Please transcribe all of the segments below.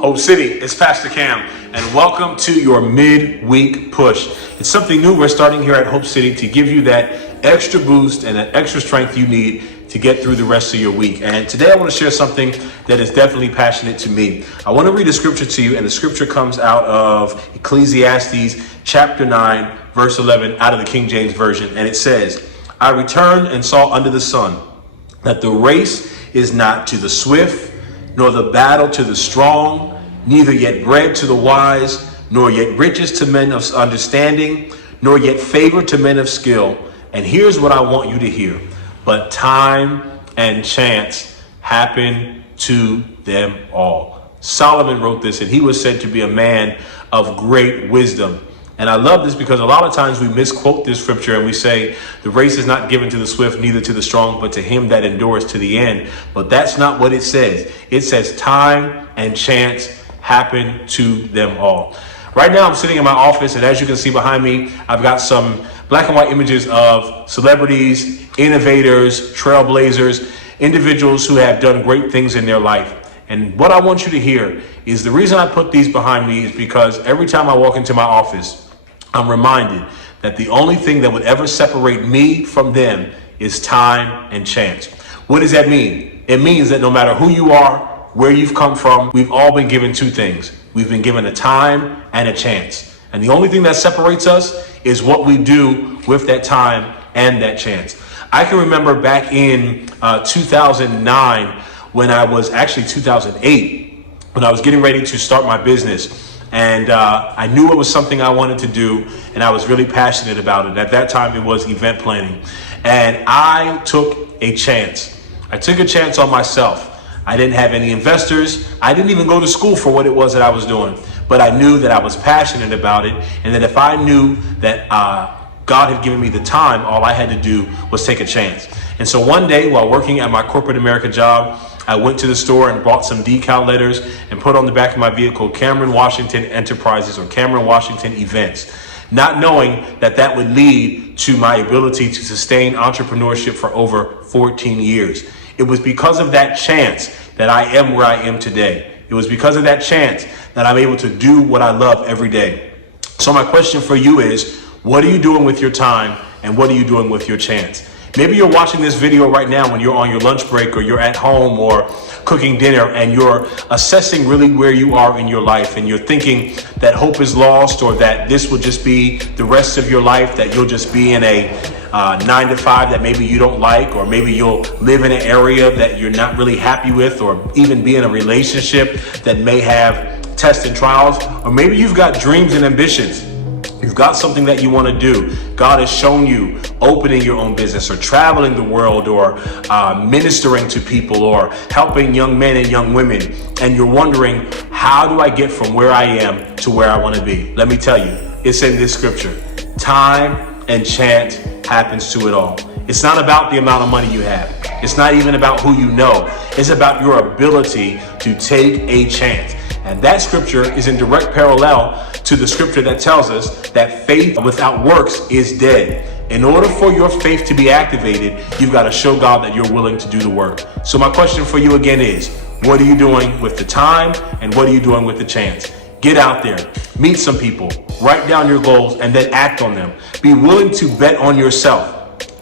Hope City, it's Pastor Cam, and welcome to your midweek push. It's something new we're starting here at Hope City to give you that extra boost and that extra strength you need to get through the rest of your week. And today I want to share something that is definitely passionate to me. I want to read a scripture to you, and the scripture comes out of Ecclesiastes chapter 9, verse 11, out of the King James Version. And it says, I returned and saw under the sun that the race is not to the swift, nor the battle to the strong, neither yet bread to the wise, nor yet riches to men of understanding, nor yet favor to men of skill. And here's what I want you to hear. But time and chance happen to them all. Solomon wrote this, and he was said to be a man of great wisdom. And I love this because a lot of times we misquote this scripture and we say the race is not given to the swift, neither to the strong, but to him that endures to the end. But that's not what it says. It says time and chance happen to them all. Right now I'm sitting in my office, and as you can see behind me, I've got some black and white images of celebrities, innovators, trailblazers, individuals who have done great things in their life. And what I want you to hear is the reason I put these behind me is because every time I walk into my office, I'm reminded that the only thing that would ever separate me from them is time and chance. What does that mean? It means that no matter who you are, where you've come from, we've all been given two things. We've been given a time and a chance. And the only thing that separates us is what we do with that time and that chance. I can remember back in 2009, when I was actually 2008, when I was getting ready to start my business. And I knew it was something I wanted to do, and I was really passionate about it. At that time, it was event planning. And I took a chance. I took a chance on myself. I didn't have any investors. I didn't even go to school for what it was that I was doing. But I knew that I was passionate about it, and that if I knew that God had given me the time, all I had to do was take a chance. And so one day, while working at my corporate America job, I went to the store and bought some decal letters and put on the back of my vehicle, Cameron Washington Enterprises or Cameron Washington Events, not knowing that that would lead to my ability to sustain entrepreneurship for over 14 years. It was because of that chance that I am where I am today. It was because of that chance that I'm able to do what I love every day. So my question for you is, what are you doing with your time, and what are you doing with your chance? Maybe you're watching this video right now when you're on your lunch break, or you're at home or cooking dinner, and you're assessing really where you are in your life, and you're thinking that hope is lost, or that this will just be the rest of your life, that you'll just be in a 9-to-5 that maybe you don't like, or maybe you'll live in an area that you're not really happy with, or even be in a relationship that may have tests and trials, or maybe you've got dreams and ambitions. You've got something that you want to do. God has shown you opening your own business, or traveling the world, or ministering to people, or helping young men and young women. And you're wondering, how do I get from where I am to where I want to be? Let me tell you, it's in this scripture. Time and chance happens to it all. It's not about the amount of money you have. It's not even about who you know. It's about your ability to take a chance. And that scripture is in direct parallel to the scripture that tells us that faith without works is dead. In order for your faith to be activated, you've got to show God that you're willing to do the work. So my question for you again is, what are you doing with the time, and what are you doing with the chance? Get out there, meet some people, write down your goals, and then act on them. Be willing to bet on yourself.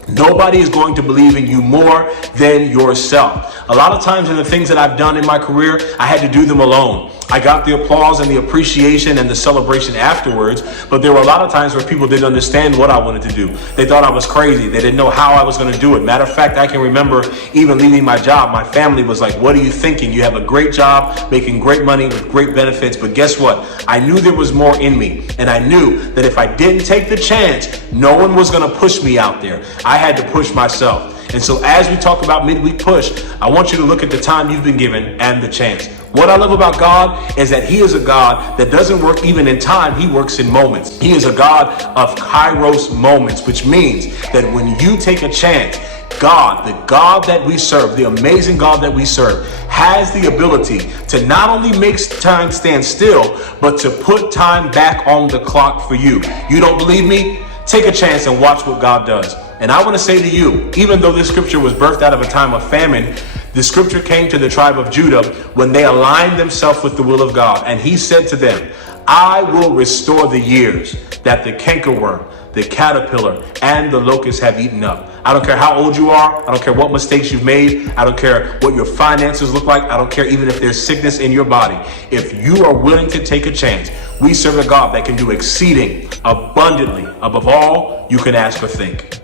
Nobody is going to believe in you more than yourself. A lot of times in the things that I've done in my career, I had to do them alone. I got the applause and the appreciation and the celebration afterwards, but there were a lot of times where people didn't understand what I wanted to do. They thought I was crazy. They didn't know how I was going to do it. Matter of fact, I can remember even leaving my job. My family was like, what are you thinking? You have a great job, making great money with great benefits, but guess what? I knew there was more in me, and I knew that if I didn't take the chance, no one was going to push me out there. I had to push myself. And so as we talk about midweek push, I want you to look at the time you've been given and the chance. What I love about God is that he is a God that doesn't work even in time. He works in moments. He is a God of kairos moments, which means that when you take a chance, God, the God that we serve, the amazing God that we serve, has the ability to not only make time stand still, but to put time back on the clock for you. You don't believe me? Take a chance and watch what God does. And I want to say to you, even though this scripture was birthed out of a time of famine, The scripture came to the tribe of Judah when they aligned themselves with the will of God. And he said to them, I will restore the years that the cankerworm, the caterpillar, and the locust have eaten up. I don't care how old you are. I don't care what mistakes you've made. I don't care what your finances look like. I don't care even if there's sickness in your body. If you are willing to take a chance, we serve a God that can do exceeding abundantly above all you can ask or think.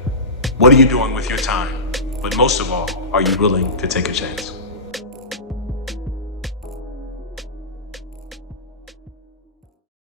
What are you doing with your time? But most of all, are you willing to take a chance?